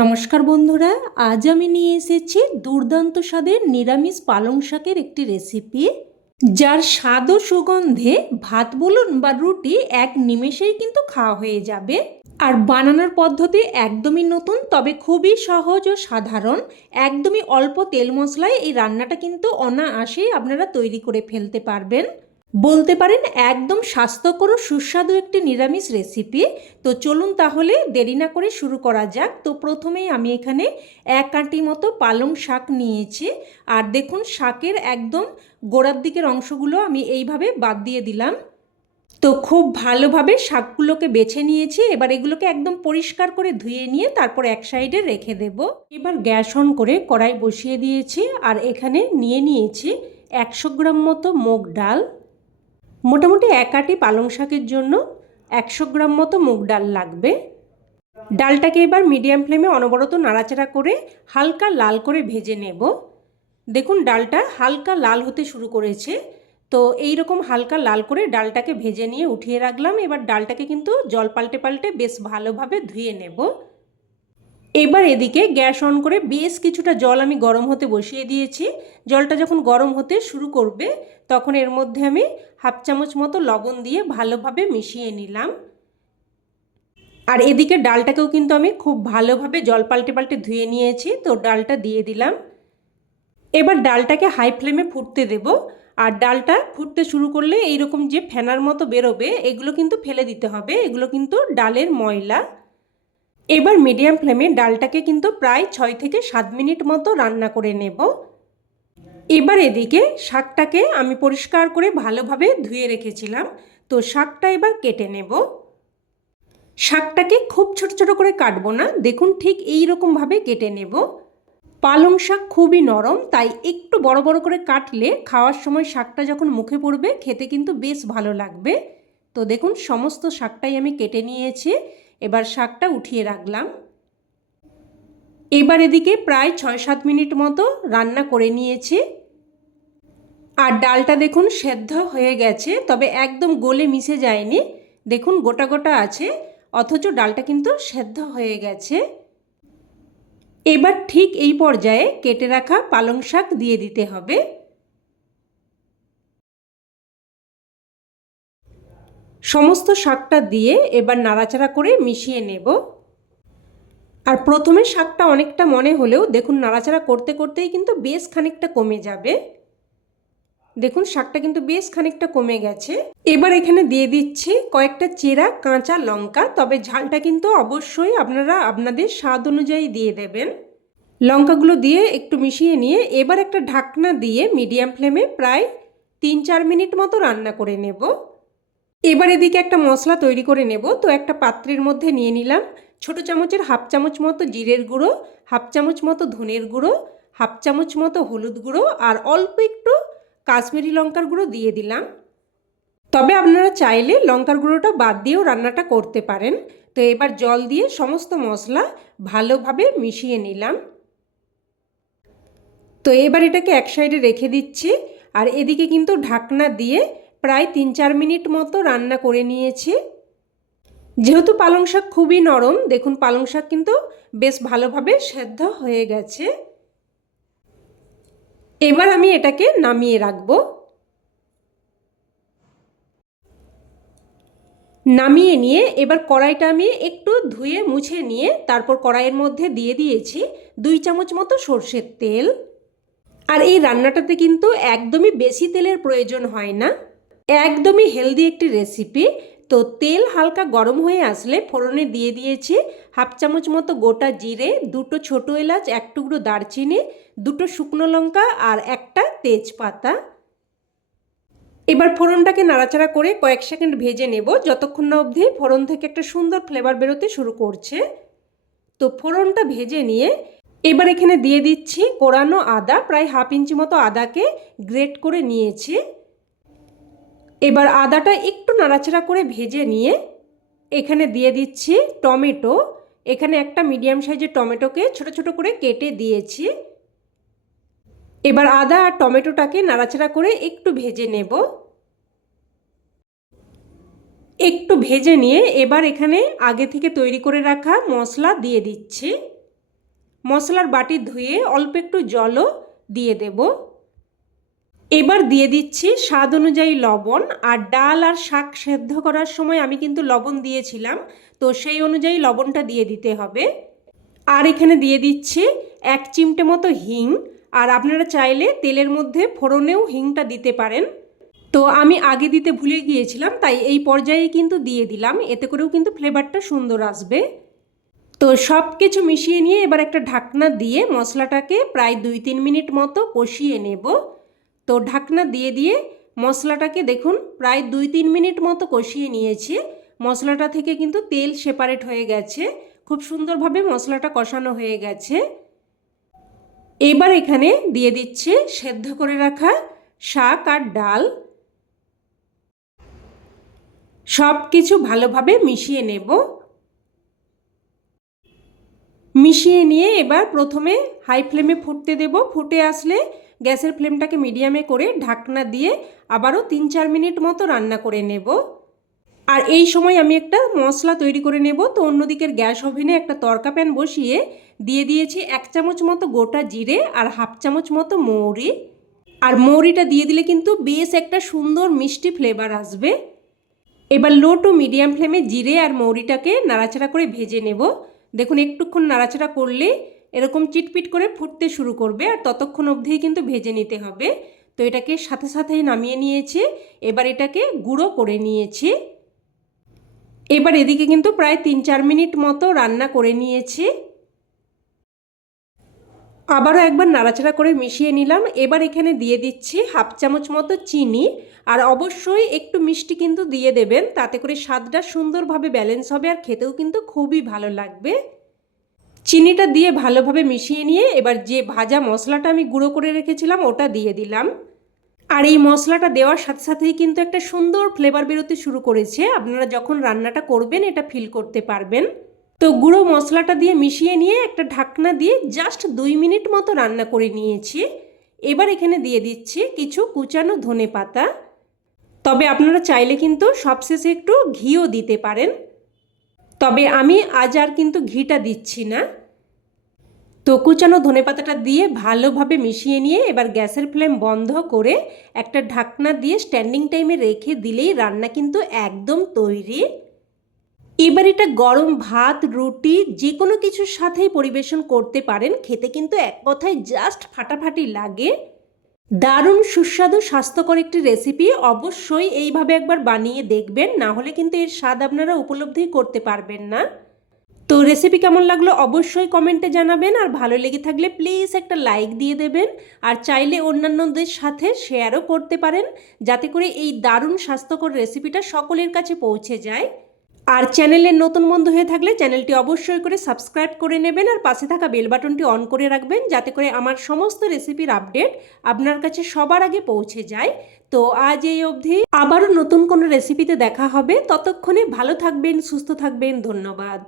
নমস্কার বন্ধুরা, আজ আমি নিয়ে এসেছি দুর্দান্ত স্বাদের নিরামিষ পালং শাকের একটি রেসিপি, যার স্বাদ ও সুগন্ধে ভাত বলুন বা রুটি এক নিমেষেই কিন্তু খাওয়া হয়ে যাবে। আর বানানোর পদ্ধতি একদমই নতুন, তবে খুবই সহজ ও সাধারণ। একদমই অল্প তেল মশলায় এই রান্নাটা কিন্তু অনায়াসেই আপনারা তৈরি করে ফেলতে পারবেন। বলতে পারেন একদম স্বাস্থ্যকর ও সুস্বাদু একটি নিরামিষ রেসিপি। তো চলুন তাহলে দেরি না করে শুরু করা যাক। তো প্রথমেই আমি এখানে 1 আঁটি মতো পালং শাক নিয়েছি। আর দেখুন, শাকের একদম গোড়ার দিকের অংশগুলো আমি এইভাবে বাদ দিয়ে দিলাম। তো খুব ভালোভাবে শাকগুলোকে বেছে নিয়েছি। এবার এগুলোকে একদম পরিষ্কার করে ধুয়ে নিয়ে তারপর এক সাইডে রেখে দেব। এবার গ্যাস অন করে কড়াই বসিয়ে দিয়েছি। আর এখানে নিয়েছি 100 গ্রাম মতো মুগ ডাল। মোটামুটি 1 আঁটি পালং শাকের জন্য 100 গ্রাম মতো মুগ ডাল লাগবে। ডালটাকে এবার মিডিয়াম ফ্লেমে অনবরত নাড়াচাড়া করে হালকা লাল করে ভেজে নেব। দেখুন, ডালটা হালকা লাল হতে শুরু করেছে। তো এই রকম হালকা লাল করে ডালটাকে ভেজে নিয়ে উঠিয়ে রাখলাম। এবার ডালটাকে কিন্তু জল পাল্টে পাল্টে বেশ ভালোভাবে ধুয়ে নেব। এবার এদিকে গ্যাস অন করে বেশ কিছুটা জল আমি গরম হতে বসিয়ে দিয়েছি। জলটা যখন গরম হতে শুরু করবে তখন এর মধ্যে আমি 1/2 চামচ মতো লবণ দিয়ে ভালোভাবে মিশিয়ে নিলাম। আর এদিকে ডালটাকেও কিন্তু আমি খুব ভালোভাবে জল পাল্টে পাল্টে ধুয়ে নিয়েছি। তো ডালটা দিয়ে দিলাম। এবার ডালটাকে হাই ফ্লেমে ফুটতে দেব। আর ডালটা ফুটতে শুরু করলে এইরকম যে ফেনার মতো বেরোবে, এগুলো কিন্তু ফেলে দিতে হবে। এগুলো কিন্তু ডালের ময়লা। এবার মিডিয়াম ফ্লেমে ডালটাকে কিন্তু প্রায় 6 থেকে 7 মিনিট মতো রান্না করে নেব। এবার এদিকে শাকটাকে আমি পরিষ্কার করে ভালোভাবে ধুয়ে রেখেছিলাম। তো শাকটা এবার কেটে নেব। শাকটাকে খুব ছোট ছোট করে কাটবো না, দেখুন ঠিক এই রকমভাবে কেটে নেব। পালং শাক খুবই নরম, তাই একটু বড় বড় করে কাটলে খাওয়ার সময় শাকটা যখন মুখে পড়বে খেতে কিন্তু বেশ ভালো লাগবে। তো দেখুন, সমস্ত শাকটাই আমি কেটে নিয়েছি। এবার শাকটা উঠিয়ে রাখলাম। এবার এদিকে প্রায় 6-7 মিনিট মতো রান্না করে নিয়েছি। আর ডালটা দেখুন সেদ্ধ হয়ে গেছে, তবে একদম গলে মিশে যায়নি। দেখুন গোটা গোটা আছে, অথচ ডালটা কিন্তু সেদ্ধ হয়ে গেছে। এবার ঠিক এই পর্যায়ে কেটে রাখা পালং শাক দিয়ে দিতে হবে। সমস্ত শাকটা দিয়ে এবার নাড়াচাড়া করে মিশিয়ে নেব। আর প্রথমে শাকটা অনেকটা মনে হলেও দেখুন নাড়াচাড়া করতে করতেই কিন্তু বেশ খানিকটা কমে যাবে। দেখুন শাকটা কিন্তু বেশ খানিকটা কমে গেছে। এবার এখানে দিয়ে দিচ্ছি কয়েকটা চেরা কাঁচা লঙ্কা, তবে ঝালটা কিন্তু অবশ্যই আপনারা আপনাদের স্বাদ অনুযায়ী দিয়ে দেবেন। লঙ্কাগুলো দিয়ে একটু মিশিয়ে নিয়ে এবার একটা ঢাকনা দিয়ে মিডিয়াম ফ্লেমে প্রায় 3-4 মিনিট মতো রান্না করে নেব। এবার এদিকে একটা মশলা তৈরি করে নেব। তো একটা পাত্রের মধ্যে নিয়ে নিলাম ছোট চামচের 1/2 চামচ মতো জিরের গুঁড়ো, 1/2 চামচ মতো ধনের গুঁড়ো, 1/2 চামচ মতো হলুদ গুঁড়ো আর অল্প একটু কাশ্মীরি লঙ্কার গুঁড়ো দিয়ে দিলাম। তবে আপনারা চাইলে লঙ্কার গুঁড়োটা বাদ দিয়েও রান্নাটা করতে পারেন। তো এবার জল দিয়ে সমস্ত মশলা ভালোভাবে মিশিয়ে নিলাম। তো এবার এটাকে এক সাইডে রেখে দিচ্ছি। আর এদিকে কিন্তু ঢাকনা দিয়ে প্রায় 3-4 মিনিট মতো রান্না করে নিয়েছি। যেহেতু পালং শাক খুবই নরম, দেখুন পালং শাক কিন্তু বেশ ভালোভাবে সেদ্ধ হয়ে গেছে। এবার আমি এটাকে নামিয়ে রাখবো। নামিয়ে নিয়ে এবার কড়াইটা আমি একটু ধুয়ে মুছে নিয়ে তারপর কড়াইয়ের মধ্যে দিয়ে দিয়েছি 2 চামচ মতো সর্ষের তেল। আর এই রান্নাটাতে কিন্তু একদমই বেশি তেলের প্রয়োজন হয় না, একদমই হেলদি একটি রেসিপি। তো তেল হালকা গরম হয়ে আসলে ফোড়নে দিয়ে দিয়েছি 1/2 চামচ মতো গোটা জিরে, 2টো ছোটো এলাচ, 1 টুকরো দারচিনি, 2টো শুকনো লঙ্কা আর একটা তেজপাতা। এবার ফোড়নটাকে নাড়াচাড়া করে কয়েক সেকেন্ড ভেজে নেব, যতক্ষণ না অবধি ফোড়ন থেকে একটা সুন্দর ফ্লেভার বেরোতে শুরু করছে। তো ফোড়নটা ভেজে নিয়ে এবার এখানে দিয়ে দিচ্ছি কোরানো আদা, প্রায় 1/2 ইঞ্চি মতো আদাকে গ্রেট করে নিয়েছি। এবার আদাটা একটু নাড়াচাড়া করে ভেজে নিয়ে এখানে দিয়ে দিচ্ছি টমেটো। এখানে একটা মিডিয়াম সাইজের টমেটোকে ছোট ছোট করে কেটে দিয়েছি। এবার আদা আর টমেটোটাকে নাড়াচাড়া করে একটু ভেজে নেব। একটু ভেজে নিয়ে এবার এখানে আগে থেকে তৈরি করে রাখা মশলা দিয়ে দিচ্ছি। মশলার বাটি ধুয়ে অল্প একটু জলও দিয়ে দেব। এবার দিয়ে দিচ্ছি স্বাদ অনুযায়ী লবণ। আর ডাল আর শাক সেদ্ধ করার সময় আমি কিন্তু লবণ দিয়েছিলাম, তো সেই অনুযায়ী লবণটা দিয়ে দিতে হবে। আর এখানে দিয়ে দিচ্ছি 1 চিমটে মতো হিং। আর আপনারা চাইলে তেলের মধ্যে ফোড়নেও হিংটা দিতে পারেন, তো আমি আগে দিতে ভুলে গিয়েছিলাম, তাই এই পর্যায়ে কিন্তু দিয়ে দিলাম। এতে করেও কিন্তু ফ্লেভারটা সুন্দর আসবে। তো সব কিছু মিশিয়ে নিয়ে এবার একটা ঢাকনা দিয়ে মশলাটাকে প্রায় 2-3 মিনিট মতো কষিয়ে নেব। তো ঢাকনা দিয়ে দিয়ে মশলাটাকে দেখুন প্রায় 2-3 মিনিট মতো কষিয়ে নিয়েছি। মশলাটা থেকে কিন্তু তেল সেপারেট হয়ে গেছে, খুব সুন্দরভাবে মশলাটা কষানো হয়ে গেছে। এবার এখানে দিয়ে দিচ্ছি সেদ্ধ করে রাখা শাক আর ডাল। সব কিছু ভালোভাবে মিশিয়ে নেব। মিশিয়ে নিয়ে এবার প্রথমে হাই ফ্লেমে ফুটতে দেব। ফুটে আসলে গ্যাসের ফ্লেমটাকে মিডিয়ামে করে ঢাকনা দিয়ে আবারও 3-4 মিনিট মতো রান্না করে নেব। আর এই সময় আমি একটা মশলা তৈরি করে নেব। তো অন্যদিকের গ্যাস ওভেনে একটা তড়কা প্যান বসিয়ে দিয়ে দিয়েছি 1 চামচ মতো গোটা জিরে আর 1/2 চামচ মতো মৌরি। আর মৌরিটা দিয়ে দিলে কিন্তু বেশ একটা সুন্দর মিষ্টি ফ্লেভার আসবে। এবার লো টু মিডিয়াম ফ্লেমে জিরে আর মৌরিটাকে নাড়াচাড়া করে ভেজে নেব। দেখুন একটুক্ষণ নাড়াচাড়া করলে এরকম চিটপিট করে ফুটতে শুরু করবে, আর ততক্ষণ অবধিই কিন্তু ভেজে নিতে হবে। তো এটাকে সাথে সাথেই নামিয়ে নিয়েছি। এবার এটাকে গুঁড়ো করে নিয়েছি। এবার এদিকে কিন্তু প্রায় 3-4 মিনিট মতো রান্না করে নিয়েছি। আবারও একবার নাড়াচাড়া করে মিশিয়ে নিলাম। এবার এখানে দিয়ে দিচ্ছি 1/2 চামচ মতো চিনি। আর অবশ্যই একটু মিষ্টি কিন্তু দিয়ে দেবেন, তাতে করে স্বাদটা সুন্দরভাবে ব্যালেন্স হবে আর খেতেও কিন্তু খুবই ভালো লাগবে। চিনিটা দিয়ে ভালোভাবে মিশিয়ে নিয়ে এবার যে ভাজা মশলাটা আমি গুঁড়ো করে রেখেছিলাম ওটা দিয়ে দিলাম। আর এই মশলাটা দেওয়ার সাথে সাথেই কিন্তু একটা সুন্দর ফ্লেভার বেরোতে শুরু করেছে। আপনারা যখন রান্নাটা করবেন এটা ফিল করতে পারবেন। তো গুঁড়ো মশলাটা দিয়ে মিশিয়ে নিয়ে একটা ঢাকনা দিয়ে জাস্ট 2 মিনিট মতো রান্না করে নিয়েছি। এবার এখানে দিয়ে দিচ্ছি কিছু কুচানো ধনেপাতা। তবে আপনারা চাইলে কিন্তু সবশেষে একটু ঘিও দিতে পারেন, তবে আমি আজ আর কিন্তু ঘিটা দিচ্ছি না। তো কুচানো ধনেপাতাটা দিয়ে ভালোভাবে মিশিয়ে নিয়ে এবার গ্যাসের ফ্লেম বন্ধ করে একটা ঢাকনা দিয়ে স্ট্যান্ডিং টাইমে রেখে দিলেই রান্না কিন্তু একদম তৈরি। এবার এটা গরম ভাত, রুটি যে কোনো কিছুর সাথেই পরিবেশন করতে পারেন। খেতে কিন্তু এক কথায় জাস্ট ফাটাফাটি লাগে। দারুণ সুস্বাদু স্বাস্থ্যকর একটি রেসিপি। অবশ্যই এইভাবে একবার বানিয়ে দেখবেন, না হলে কিন্তু এর স্বাদ আপনারা উপলব্ধি করতে পারবেন না। তো রেসিপি কেমন লাগলো অবশ্যই কমেন্টে জানাবেন। আর ভালো লেগে থাকলে প্লিজ একটা লাইক দিয়ে দেবেন। আর চাইলে অন্যান্যদের সাথে শেয়ারও করতে পারেন, যাতে করে এই দারুণ স্বাস্থ্যকর রেসিপিটা সকলের কাছে পৌঁছে যায়। আর চ্যানেলের নতুন বন্ধু হয়ে থাকলে চ্যানেলটি অবশ্যই করে সাবস্ক্রাইব করে নেবেন আর পাশে থাকা বেল বাটনটি অন করে রাখবেন, যাতে করে আমার সমস্ত রেসিপির আপডেট আপনার কাছে সবার আগে পৌঁছে যায়। তো আজ এই অবধি, আবারও নতুন কোনো রেসিপিতে দেখা হবে। ততক্ষণে ভালো থাকবেন, সুস্থ থাকবেন। ধন্যবাদ।